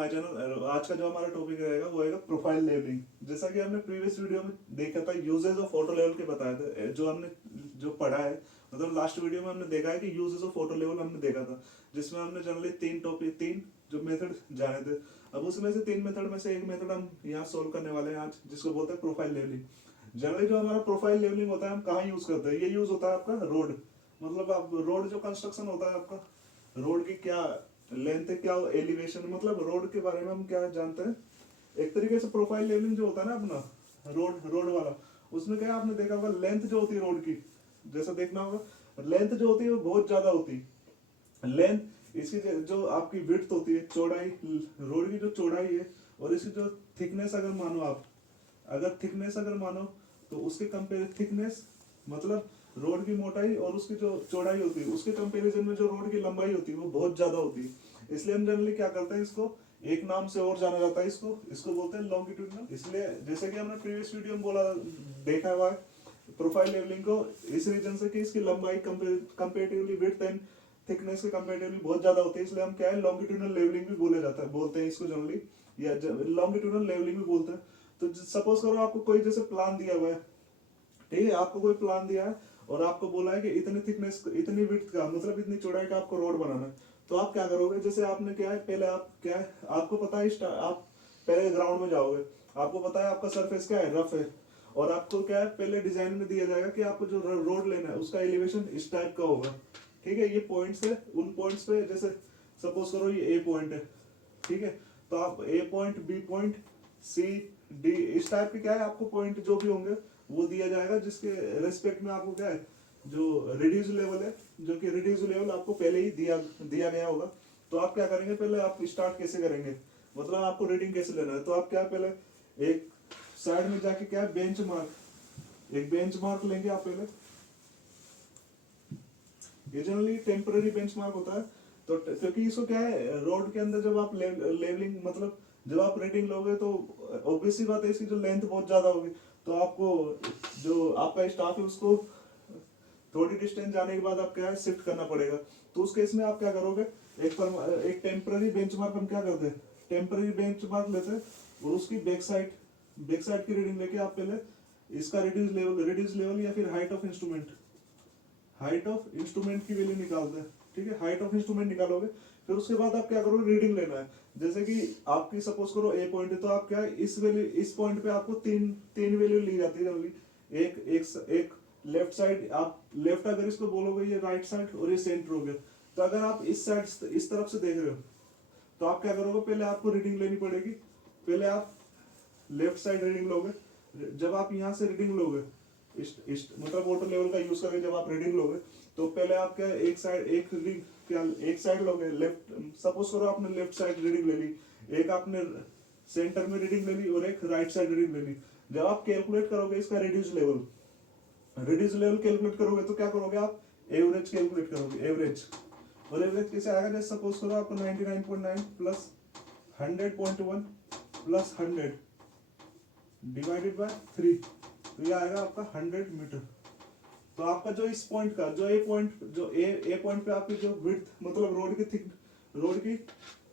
My channel. आज का जो हमारा टॉपिक रहेगा वो रहेगा प्रोफाइल लेवलिंग। जैसा कि हमने प्रीवियस वीडियो में देखा था, यूजेस ऑफ ऑटो लेवल के बताए थे, जो हमने जो पढ़ा है, मतलब लास्ट वीडियो में हमने देखा है कि यूजेस ऑफ ऑटो लेवल हमने देखा था, जिसमें हमने जनरली तीन जो मेथड जाने थे। अब उसमें से तीन मेथड में से एक मेथड हम यहाँ सोल्व करने वाले हैं आज, जिसको बोलते हैं प्रोफाइल लेवलिंग। जनरली जो हमारा प्रोफाइल लेवलिंग होता है, हम कहाँ यूज करते हैं? ये यूज होता है आपका रोड, मतलब आप रोड जो कंस्ट्रक्शन होता है आपका, रोड की क्या लेंथ है, क्या एलिवेशन, मतलब रोड के बारे में हम क्या जानते हैं। एक तरीके से प्रोफाइल लेवलिंग जो होता है ना अपना रोड रोड वाला, उसमें क्या आपने देखा होगा लेंथ जो होती है रोड की, जैसा देखना होगा लेंथ जो होती है वो बहुत ज्यादा होती है। लेंथ इसकी जो आपकी विड्थ होती है, चौड़ाई, रोड की जो चौड़ाई है, और इसकी जो थिकनेस अगर मानो आप, अगर थिकनेस अगर मानो तो उसके कंपेयर थिकनेस मतलब रोड की मोटाई और उसकी जो चौड़ाई होती है उसके कंपैरिजन में जो रोड की लंबाई होती है वो बहुत ज्यादा होती है। इसलिए हम जनरली क्या करते हैं, इसको एक नाम से और जाना जाता है, इसको इसको बोलते हैं लॉन्गिट्यूडिनल। इसलिए जैसे कि हमने प्रीवियस वीडियो में बोला, देखा हुआ है प्रोफाइल लेवलिंग को इस रीजन से कि इसकी लंबाई कंपेरेटिवली विड्थ एंड थिकनेस के कंपेरेटिवली बहुत ज्यादा होती है, इसलिए हम क्या है लॉन्गिट्यूडिनल लेवलिंग भी बोले जाता है, बोलते हैं इसको जनरली, या लॉन्गिट्यूडिनल लेवलिंग भी बोलते हैं। तो सपोज करो आपको कोई जैसे प्लान दिया हुआ है, ठीक है, आपको कोई प्लान दिया है और आपको बोला है कि इतनी थिकनेस, इतनी विड्थ का, मतलब इतनी चौड़ाई का आपको रोड बनाना है। तो आप क्या करोगे, जैसे आपने क्या है, पहले आप क्या है, आपको पता है आप पहले ग्राउंड में जाओगे, आपको पता है आपका सरफेस क्या है, रफ है, और आपको क्या है पहले डिजाइन में दिया जाएगा कि आपको जो रोड लेना है उसका एलिवेशन इस टाइप का होगा। ठीक है, ये पॉइंट्स है, उन पॉइंट्स पे जैसे सपोज करो ये ए पॉइंट है, ठीक है, तो आप ए पॉइंट, बी पॉइंट, सी, डी, इस टाइप के क्या है आपको पॉइंट जो भी होंगे वो दिया जाएगा, जिसके रेस्पेक्ट में आपको क्या है जो रिड्यूस लेवल है, जो कि रिड्यूस लेवल आपको पहले ही दिया दिया गया होगा। तो आप क्या करेंगे, पहले आप स्टार्ट कैसे करेंगे, मतलब आपको रीडिंग कैसे लेना है, तो आप क्या पहले एक साइड में जाके क्या है बेंच मार्क, एक बेंच मार्क लेंगे आप पहले। ये जनरली टेम्पररी बेंच मार्क होता है, तो क्योंकि इसको क्या है रोड के अंदर जब आप लेवलिंग मतलब जब आप रेटिंग लोगे तो ऑब्वियस सी बात है इसकी जो लेंथ बहुत ज्यादा होगी, तो आपको जो आपका स्टाफ है उसको थोड़ी डिस्टेंस जाने के बाद आप क्या है शिफ्ट करना पड़ेगा। तो उस केस में आप क्या करोगे, एक टेम्पररी बेंचमार्क हम क्या करते हैं, टेम्पररी बेंचमार्क लेते हैं और उसकी बैक साइड की रीडिंग लेके आप पहले इसका रिड्यूस लेवल या फिर हाइट ऑफ इंस्ट्रूमेंट की वैल्यू निकालते हैं। ठीक है, हाइट ऑफ इंस्ट्रूमेंट निकालोगे, फिर उसके बाद आप क्या करोगे, रीडिंग लेना है। जैसे कि आपकी सपोज करो ए पॉइंट है, तो आप क्या इस वैल्यू, इस पॉइंट पे आपको तीन तीन वैल्यू ली जाती है जनरली। एक एक एक लेफ्ट साइड, आप लेफ्ट अगर इसको बोलोगे, ये राइट साइड और ये सेंटर हो गया। तो अगर आप इस साइड इस तरफ से देख रहे हो तो आप क्या करोगे, पहले आपको रीडिंग लेनी पड़ेगी। पहले आप लेफ्ट साइड रीडिंग लोगे, जब आप यहाँ से रीडिंग लोगे मतलब ऑटो लेवल का यूज करके जब आप रीडिंग लोगे, तो पहले आप क्या एक रीडिंग क्या एक साइड लोगे, लेफ्ट सपोज करो आपने लेफ्ट साइड रीडिंग ले ली, एक आपने सेंटर में रीडिंग ले ली और एक राइट साइड रीडिंग ले ली। जब आप कैलकुलेट करोगे इसका रिड्यूस लेवल कैलकुलेट करोगे तो क्या करोगे, आप एवरेज कैलकुलेट करोगे, एवरेज। और एवरेज कैसे आएगा, जैसे सपोज करो आपको 99.9 प्लस 100.1 प्लस 100 डिवाइडेड बाय 3, तो ये आएगा आपका 100 मीटर। तो आपका जो इस पॉइंट का जो ए पॉइंट पे आपकी जो विड्थ मतलब रोड की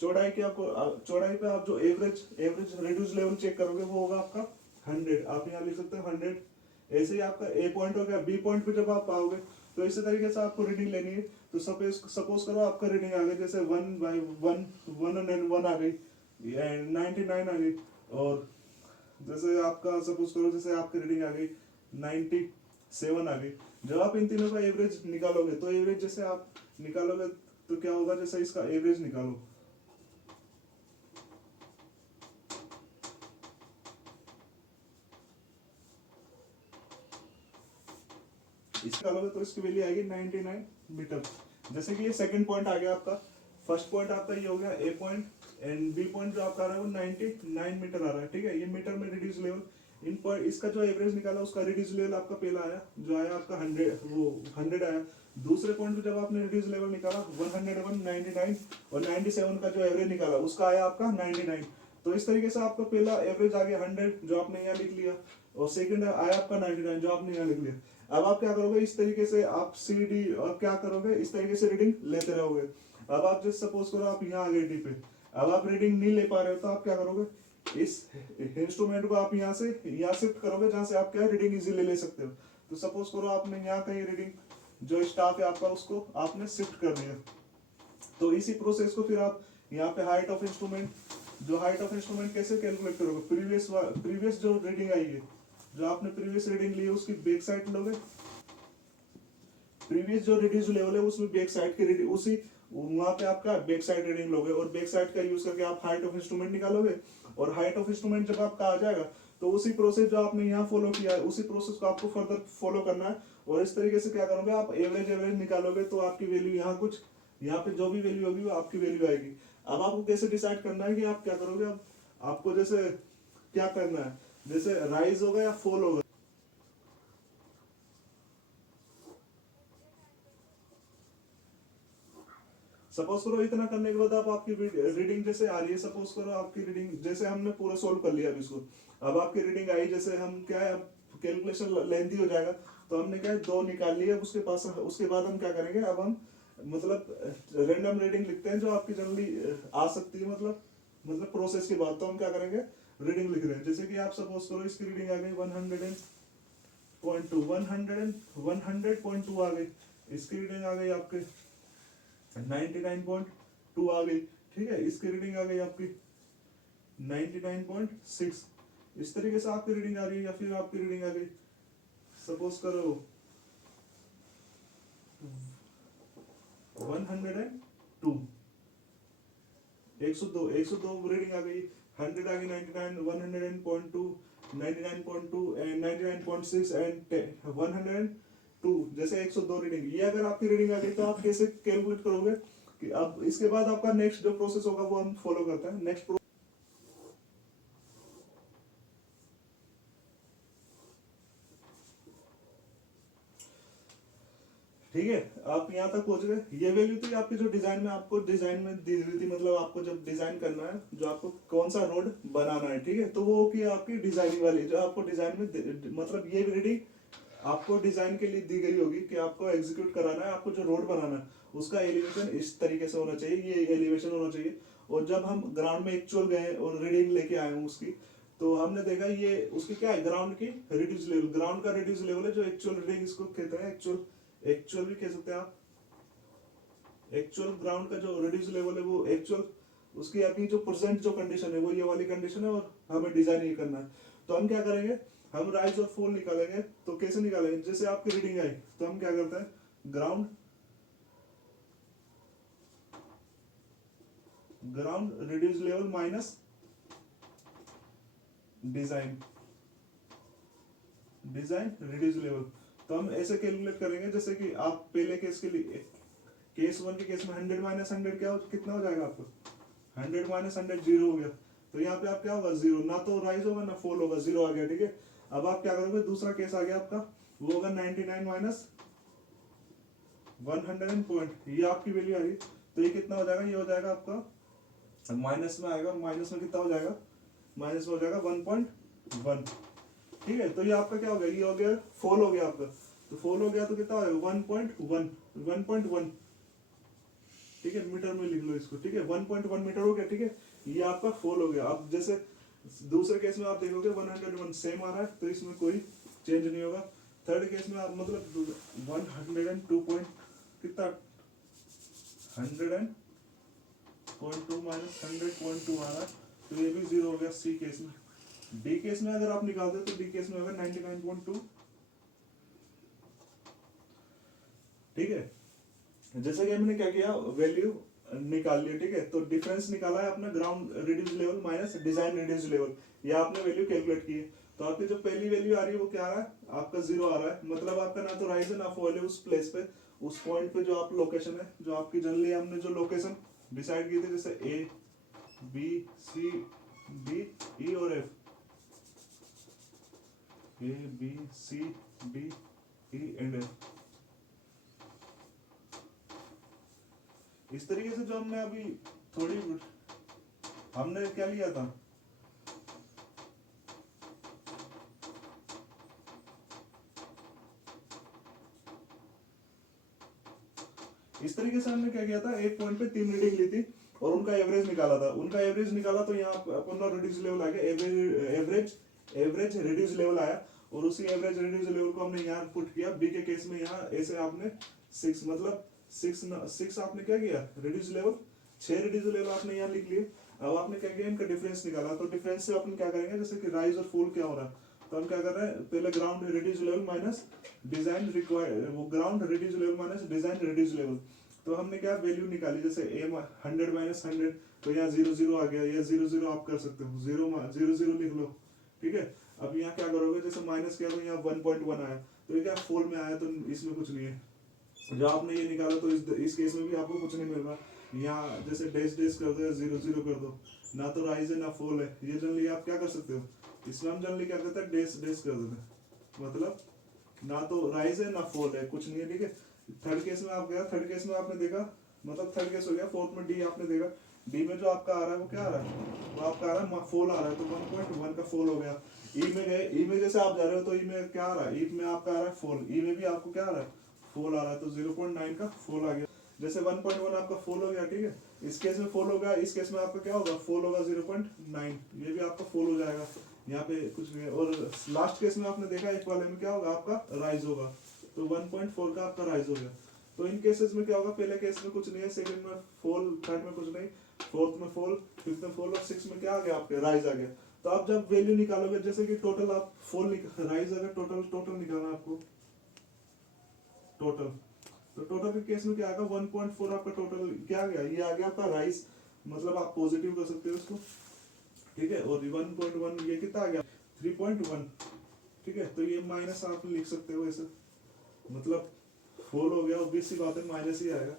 चौड़ाई की आपको चौड़ाई पे आप जो एवरेज रिड्यूस लेवल चेक करोगे वो होगा आपका 100। आप यहाँ लिख सकते हो 100। ऐसे ही आपका ए पॉइंट हो गया, बी पॉइंट पे जब आप पाओगे तो इसी तरीके से आपको रीडिंग लेनी है। तो सपोज करो आपका रीडिंग आ गई जैसे 1/1 आ गई, 99 आ गई, और जैसे आपका सपोज करो जैसे आपकी रीडिंग आ गई 97 आ गई। जब आप इन तीनों का एवरेज निकालोगे तो एवरेज जैसे आप निकालोगे तो क्या होगा, जैसे इसका एवरेज निकालो, इसका निकालोगे तो इसकी वैल्यू आएगी 99 मीटर। जैसे कि ये सेकंड पॉइंट आ गया आपका, फर्स्ट पॉइंट आपका ये हो गया ए पॉइंट, एंड बी पॉइंट जो आपका आ रहा है वो 99 मीटर आ रहा है। ठीक है, ये मीटर में रिड्यूस लेवल, इन पर इसका जो एवरेज निकाला उसका रिड्यूस लेवल आपका पहला आया, जो आया आपका 100 आया। दूसरे पॉइंट पे जब आपने रिड्यूस लेवल निकाला 101, 99 और 97 का जो एवरेज निकाला उसका आया आपका 99। तो इस तरीके से आपका पहला एवरेज आ गया 100 जो आपने यहाँ लिख लिया, और सेकंड आया आपका 99 जो आपने यहाँ लिख लिया। अब आप क्या करोगे, इस तरीके से आप सी डी, अब क्या करोगे, इस तरीके से रीडिंग लेते रहोगे। अब आप जैसे सपोज करो आप यहाँ आ गए डी पे, अब आप रीडिंग नहीं ले पा रहे हो तो आप क्या करोगे, इस इंस्ट्रूमेंट को आप यहाँ शिफ्ट करोगे जहाँ से आप क्या रीडिंग इजीली ले सकते हो। तो सपोज करो आपने यहाँ कहीं रीडिंग जो स्टाफ है आपका उसको आपने शिफ्ट कर दिया, तो इसी प्रोसेस को फिर आप यहाँ पे हाइट ऑफ इंस्ट्रूमेंट, जो हाइट ऑफ इंस्ट्रूमेंट कैसे कैलकुलेट करोगे, प्रीवियस जो रीडिंग आई है, जो आपने प्रीवियस रीडिंग ली है उसकी बैक साइड लोगे, प्रीवियस जो रिड्यूस लेवल है उसमें बैक साइड की रीडिंग उसी वहां पे आपका बैक साइड रीडिंग लोगे और बैक साइड का यूज करके आप हाइट ऑफ इंस्ट्रूमेंट निकालोगे। और हाइट ऑफ इंस्ट्रूमेंट जब आपका आ जाएगा तो उसी प्रोसेस जो आपने यहाँ फॉलो किया है उसी प्रोसेस को आपको फर्दर फॉलो करना है। और इस तरीके से क्या करोगे, आप एवरेज निकालोगे तो आपकी वैल्यू यहाँ कुछ, यहाँ पे जो भी वैल्यू होगी वो आपकी वैल्यू आएगी। अब आपको कैसे डिसाइड करना है कि आप क्या करोगे, अब आपको जैसे क्या करना है, जैसे राइज होगा या फॉल होगा। सपोज करो इतना करने के बाद आप आपकी रीडिंग जैसे आ रही है, सपोज करो आपकी रीडिंग जैसे हमने पूरा सोल्व कर लिया अब इसको, अब आपकी रीडिंग आई, जैसे हम क्या है अब कैलकुलेशन लेंथी हो जाएगा तो हमने क्या है 2 निकाल लिया उसके पास। उसके बाद हम क्या करेंगे, अब हम मतलब रैंडम रीडिंग लिखते हैं जो आपकी जनरली आ सकती है, मतलब प्रोसेस के बाद। तो हम क्या करेंगे, रीडिंग लिख रहे हैं, जैसे कि आप सपोज करो इसकी रीडिंग आ गई 100.2 आ गई, इसकी रीडिंग आ गई आपके 99.2 आ गई, ठीक है, इसकी रीडिंग आ गई आपकी 99.6। इस तरीके से आपकी रीडिंग आ रही है। या फिर आपकी रीडिंग आ गई सपोज करो 102, 102 रीडिंग आ गई, 100 आ गई, 99, 100.2, 99.2 एंड 99.6 एंड 102, जैसे 102 रीडिंग। ये अगर आपकी रीडिंग आ गई तो आप कैसे कैलकुलेट करोगे कि अब इसके बाद आपका नेक्स्ट जो प्रोसेस होगा वो हम फॉलो करते हैं। नेक्स्ट, ठीक है, आप यहाँ तक पहुंच गए। ये वैल्यू थी आपकी जो डिजाइन में आपको डिजाइन में दी हुई थी, मतलब आपको जब डिजाइन करना है जो आपको कौन सा रोड बनाना है, ठीक है, तो वो की आपकी डिजाइनिंग वाली जो आपको डिजाइन में मतलब ये रीडिंग आपको डिजाइन के लिए दी गई होगी कि आपको एग्जीक्यूट कराना है, आपको जो रोड बनाना है उसका एलिवेशन इस तरीके से होना चाहिए, ये एलिवेशन होना चाहिए। और जब हम ग्राउंड में एक्चुअल गए और रीडिंग लेके आए हैं उसकी, तो हमने देखा ये उसकी क्या है, ग्राउंड की रिड्यूस लेवल, ग्राउंड का रिड्यूस लेवल है जो एक्चुअल रीडिंग इसको कहते हैं, एक्चुअल भी कह सकते हैं आप। एक्चुअल ग्राउंड का जो रिड्यूस लेवल है वो एक्चुअल उसकी अभी जो प्रेजेंट जो कंडीशन है वो ये वाली कंडीशन है और हमें डिजाइन ये करना है। तो हम क्या करेंगे, हम राइज और फॉल निकालेंगे। तो कैसे निकालेंगे, जैसे आपकी रीडिंग आई तो हम क्या करते हैं, ground reduce level minus design reduce level. तो हम ऐसे कैलकुलेट करेंगे जैसे कि आप पहले केस के लिए, केस 1 के केस में 100 माइनस 100 क्या कितना हो जाएगा आपको, 100 माइनस 100 जीरो हो गया। तो यहाँ पे आप क्या होगा, जीरो, ना तो राइज होगा ना फॉल होगा, जीरो आ गया, ठीक है। अब आप क्या करोगे, दूसरा केस आ गया आपका, वो होगा 99 माइनस 100 पॉइंट, ये आपकी वैल्यू आ गई। तो ये कितना हो जाएगा, ये हो जाएगा आपका माइनस में आएगा, माइनस में कितना हो जाएगा, माइनस में हो जाएगा 1.1, ठीक है। तो ये आपका क्या हो गया, ये हो गया फॉल हो गया आपका। तो फॉल हो गया तो कितना हो जाएगा 1.1, ठीक है, मीटर में लिख लो इसको, ठीक है, 1.1 मीटर हो गया, ठीक है। ये आपका फॉल हो गया। अब जैसे दूसरे केस में आप देखोगे 101 सेम आ रहा है तो इसमें कोई चेंज नहीं होगा। थर्ड केस में आप मतलब 102 पॉइंट कितना, 100.2 माइनस 100.2 आ रहा है तो ये भी जीरो हो गया सी केस में। डी केस में अगर आप निकालते हो तो डी केस में होगा 99.2, ठीक है। जैसे कि हमने क्या किया, वैल्यू निकाल लिया, ठीक है। तो डिफरेंस निकाला है अपना ground reduce level minus design reduce level, ये आपने वैल्यू कैलकुलेट की है। तो आपकी जो पहली वैल्यू आ रही है वो क्या आ रहा है, आपका जीरो आ रहा है, मतलब आपका ना तो राइज है ना फॉल है उस प्लेस पे, उस पॉइंट पे जो आप लोकेशन है, जो आपकी जनरली हमने जो लोकेशन डिसाइड की थी, जैसे ए बी सी डी ई और F, A B C D E and F, इस तरीके से जो हमने अभी थोड़ी हमने क्या लिया था, इस तरीके से हमने क्या किया था, एक पॉइंट पे 3 रीडिंग ली थी। और उनका एवरेज निकाला था। उनका एवरेज निकाला तो यहाँ अपन का रिड्यूस लेवल आ गया, एवरेज रिड्यूस लेवल आया, और उसी एवरेज रिड्यूस लेवल को हमने यहाँ पुट किया। बी के केस में यहाँ ऐसे आपने 6 मतलब 6 आपने क्या किया, रिड्यूस लेवल 6 रिड्यूस लेवल आपने यहाँ लिख लिए। अब आपने क्या किया, इनका डिफरेंस निकाला। तो डिफरेंस से अपन क्या करेंगे, जैसे कि राइज और फॉल क्या हो रहा है, तो हम क्या कर रहे हैं, पहले ground reduce level minus design required, वो ground reduce level minus design reduce level. तो हमने क्या वैल्यू निकाली, जैसे ए 100 माइनस 100, तो यहाँ 0 0 आ गया, या 0 0 आप कर सकते हो, 0 0 0 लिख लो, ठीक है। अब यहाँ क्या करोगे, जैसे माइनस किया तो यहाँ 1.1 आया, तो ये क्या फॉल में आया, तो इसमें कुछ नहीं है। जो आपने ये निकाला तो इस केस में भी आपको कुछ नहीं मिल रहा। यहाँ जैसे डैश डैश कर दो, 0 0 कर दो, ना तो राइज है ना फॉल है। ये जनरली आप क्या कर सकते हो, इसमें हम जनरली क्या करते हैं, डैश डैश कर देते हैं, मतलब ना तो राइज है ना फॉल है, कुछ नहीं है, ठीक है। थर्ड केस में आप गया, थर्ड केस में आपने देखा, मतलब थर्ड केस हो गया। फोर्थ में डी आपने देखा, डी में जो आपका आ रहा है वो क्या आ रहा है, वो आपका आ रहा है फॉल आ रहा है, तो 1.1 का फॉल हो गया। ई में गए, ई में जैसे आप जा रहे हो तो ई में क्या आ रहा है, ई में आपका आ रहा है फॉल, ई में भी आपको क्या आ रहा है, फॉल आ रहा है, तो 0.9 का फॉल आ गया। जैसे 1.1 आपका फॉल हो गया, ठीक है। इस केस में फॉल हो गया, इस केस में आपका क्या होगा, फॉल होगा 0.9, ये भी आपका फॉल हो जाएगा, यहाँ पे कुछ नहीं है। और लास्ट केस में आपने देखा, एक वाले में क्या होगा, आपका राइज होगा, तो 1.4 का आपका राइज हो गया। तो इन केसेस में क्या होगा, पहले केस में कुछ नहीं है, सेकंड में फॉल, थर्ड में कुछ नहीं, फोर्थ में फॉल, फिफ्थ में फॉल, और सिक्स में क्या आ गया, आपके राइज आ गया। तो आप जब वैल्यू निकालोगे, जैसे कि टोटल आप फॉल राइज अगर टोटल निकालना आपको, टोटल, तो टोटल के केस में क्या आएगा, 1.4 आपका टोटल क्या आ गया, ये आ गया आपका राइज, मतलब आप पॉजिटिव कर सकते हो इसको, ठीक है। और 1.1 ये कितना आ गया, 3.1, ठीक है। तो ये माइनस आप लिख सकते हो ऐसे, मतलब फॉल हो गया, ऑब्वियस सी बात है माइनस ही आएगा।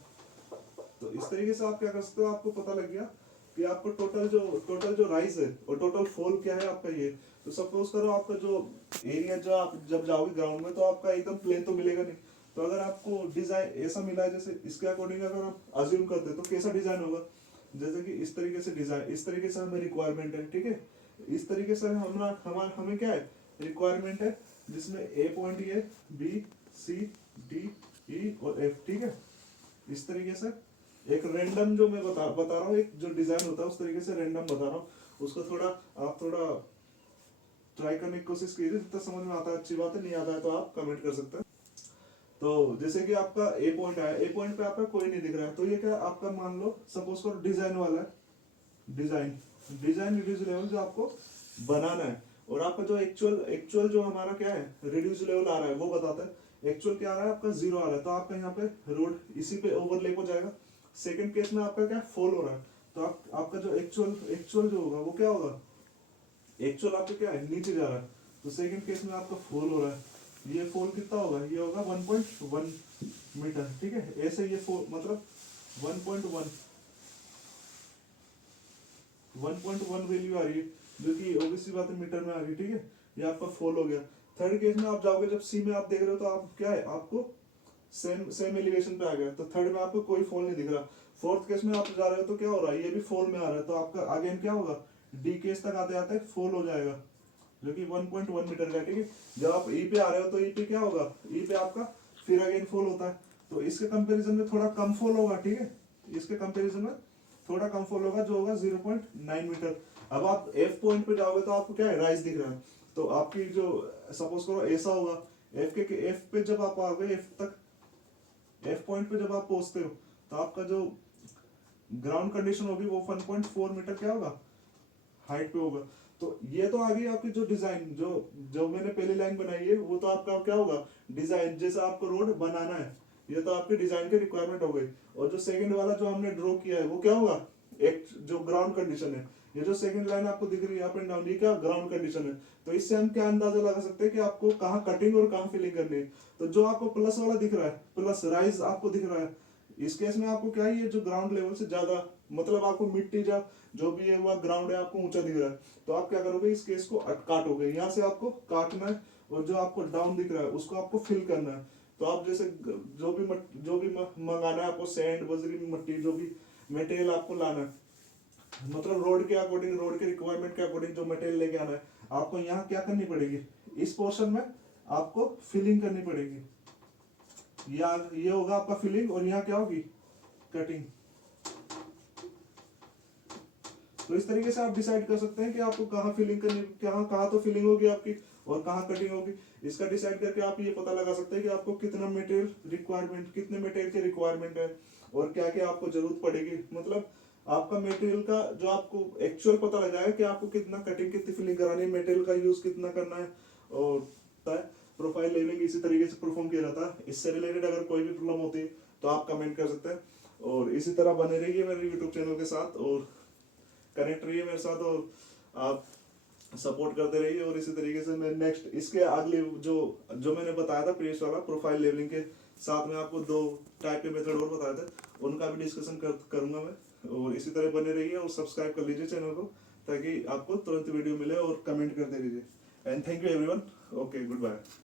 तो इस तरीके से आप क्या कर सकते हो, आपको पता लग गया कि आपको टोटल जो राइज है और टोटल फॉल क्या है आपका ये। तो सपोज करो आपका जो एरिया, जो आप जब जाओगे ग्राउंड में, तो आपका एकदम प्लेन तो मिलेगा नहीं। तो अगर आपको डिजाइन ऐसा मिला है, जैसे इसके अकॉर्डिंग अगर आप अज्यूम करते हैं, तो कैसा डिजाइन होगा, जैसे कि इस तरीके से डिजाइन, इस तरीके से हमें रिक्वायरमेंट है, ठीक है। इस तरीके से हमें क्या है, रिक्वायरमेंट है, जिसमें ए पॉइंट ये, बी सी डी ई और एफ, ठीक है। इस तरीके से एक रैंडम जो मैं बता रहा हूँ, एक जो डिजाइन होता है उस तरीके से रैंडम बता रहा हूँ। उसको आप थोड़ा ट्राई करने की कोशिश कीजिए, जितना समझ में आता है अच्छी बात है, नहीं आता है तो आप कमेंट कर सकते हैं। तो जैसे कि आपका ए पॉइंट आया, ए पॉइंट पे आपका कोई नहीं दिख रहा है, तो ये क्या आपका, मान लो सपोज करो डिजाइन वाला है, डिजाइन रिड्यूस लेवल जो आपको बनाना है, और आपका जो एक्चुअल जो हमारा क्या है, रिड्यूस लेवल आ रहा है वो बताता है। एक्चुअल क्या आ रहा है आपका, 0 आ रहा है, तो आपका यहाँ पे रोड इसी पे ओवरलेप हो जाएगा। सेकंड केस में आपका क्या फॉल हो रहा है, तो आपका जो एक्चुअल जो होगा वो क्या होगा, एक्चुअल आपका क्या है, नीचे जा रहा है, तो सेकंड केस में आपका फॉल हो रहा है। ये फॉल कितना होगा, ये होगा 1.1 मीटर, ठीक है। ऐसे ये फॉल मतलब 1.1 वैल्यू आ रही है, जो कि ऑब्वियसली बात है मीटर में आ रही है, ठीक है। ये आपका फॉल हो गया। थर्ड केस में आप जाओगे, जब सी में आप देख रहे हो, तो आप क्या है, आपको सेम एलिवेशन पे आ गया, तो थर्ड में आपको कोई फॉल नहीं दिख रहा। फोर्थ केस में आप जा रहे हो, तो क्या हो रहा है, ये भी फॉल में आ रहा है, तो आपका अगेन क्या होगा, डी केस तक आते आते फॉल हो जाएगा, जो कि 1.1 मीटर का, ठीक है। जब आप ई पे आ रहे हो, तो ई पे क्या होगा, ई पे आपका फिर अगेन फॉल होता है, तो इसके कंपैरिजन में थोड़ा कम फॉल होगा, ठीक है। इसके कंपैरिजन में थोड़ा कम फॉल होगा, जो होगा 0.9 मीटर। अब आप एफ पॉइंट पे जाओगे, तो आपको क्या है, राइज दिख रहा है, तो आपकी जो सपोज करो ऐसा होगा, एफ पे जब आप आओगे, एफ पॉइंट पे जब आप पहुंचते हो, तो आपका जो ग्राउंड कंडीशन होगी वो 1.4 मीटर क्या होगा, हाइट पे होगा। तो ये तो आ गई आपकी जो डिजाइन, जो जो मैंने पहली लाइन बनाई है, वो तो आपका क्या होगा, डिजाइन, जैसे आपको रोड बनाना है, ये तो आपके डिजाइन के रिक्वायरमेंट हो गई। और जो सेकंड वाला जो हमने ड्रॉ किया है, वो क्या होगा, एक जो ग्राउंड कंडीशन है। ये जो सेकंड लाइन आपको दिख रही है अप एंड डाउन, ये क्या ग्राउंड कंडीशन है। तो इससे हम क्या अंदाजा लगा सकते हैं कि आपको कहाँ कटिंग और कहाँ फिलिंग करनी है। तो जो आपको प्लस वाला दिख रहा है, प्लस राइज आपको दिख रहा है, इस केस में आपको क्या है, ये जो ग्राउंड लेवल से ज्यादा, मतलब आपको मिट्टी जो भी है वो ग्राउंड है आपको ऊंचा दिख रहा है, तो आप क्या करोगे, इस केस को काटोगे, यहाँ से आपको काटना है, और जो आपको डाउन दिख रहा है उसको आपको फिल करना है। तो आप जैसे जो भी मंगाना है आपको, सैंड, बजरी, मिट्टी, जो भी मटेरियल आपको लाना है, मतलब रोड के अकॉर्डिंग, रोड के रिक्वायरमेंट के अकॉर्डिंग जो मटेरियल लेके आना है, आपको यहाँ क्या करनी पड़ेगी, इस पोर्शन में आपको फिलिंग करनी पड़ेगी। ये होगा आपका फिलिंग, और यहाँ क्या होगी, कटिंग। तो इस तरीके से आप डिसाइड कर सकते हैं कि आपको कहाँ फिलिंग करनी, कहाँ कहाँ तो फिलिंग होगी आपकी और कहाँ कटिंग होगी। इसका डिसाइड करके आप ये पता लगा सकते हैं कि आपको कितना मटेरियल रिक्वायरमेंट, कितने मटेरियल की रिक्वायरमेंट है और क्या क्या आपको जरूरत पड़ेगी। मतलब आपका मटेरियल का जो आपको एक्चुअल पता लग जाएगा कि आपको कितना कटिंग, कितनी फिलिंग करानी है, मटेरियल का यूज कितना करना है। और प्रोफाइल लेवलिंग इसी तरीके से परफॉर्म किया जाता है। इससे रिलेटेड अगर कोई भी प्रॉब्लम होती है तो आप कमेंट कर सकते हैं और इसी तरह बने रहिए मेरे यूट्यूब चैनल के साथ और कनेक्ट रहिए मेरे साथ और आप सपोर्ट करते रहिए। और इसी तरीके से मैं नेक्स्ट इसके अगले जो जो मैंने बताया था प्रीवियस वाला प्रोफाइल लेवलिंग के साथ में आपको 2 टाइप के मेथड और बताए थे, उनका भी डिस्कशन करूंगा मैं। और इसी तरह बने रहिए और सब्सक्राइब कर लीजिए चैनल को ताकि आपको तुरंत वीडियो मिले और कमेंट करते रहिए। And thank you everyone. Okay, good bye.